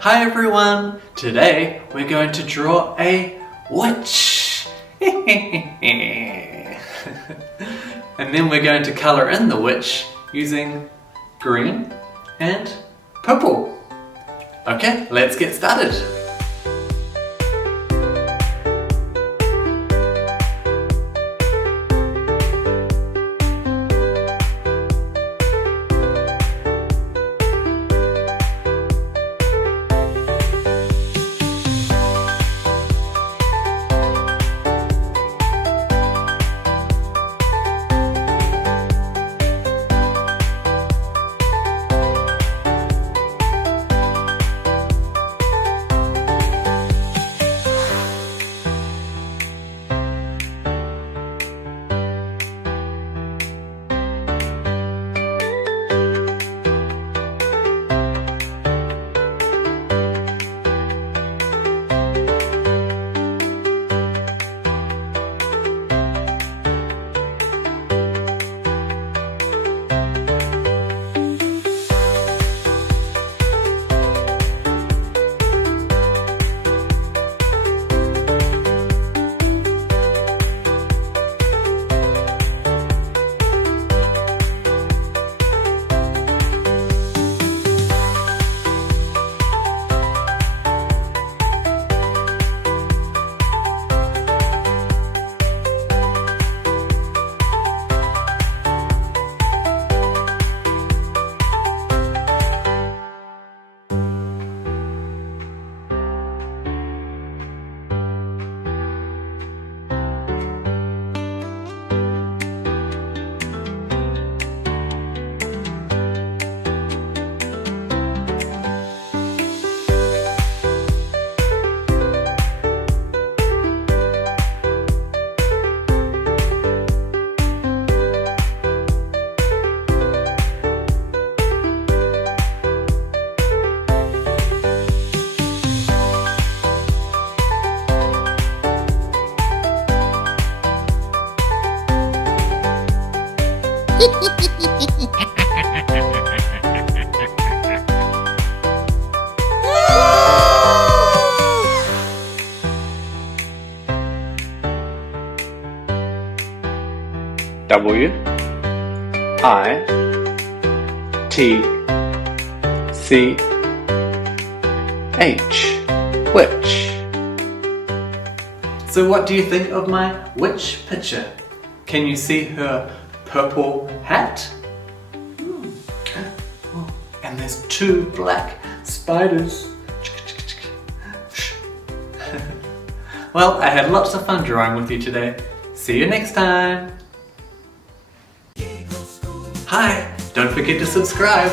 Hi everyone! Today we're going to draw a witch! And then we're going to colour in the witch using green and purple. Okay, let's get started! W I T C H, witch. So what do you think of my witch picture? Can you see her purple hat? And there's two black spiders. Well, I had lots of fun drawing with you today. See you next time. Hi, don't forget to subscribe.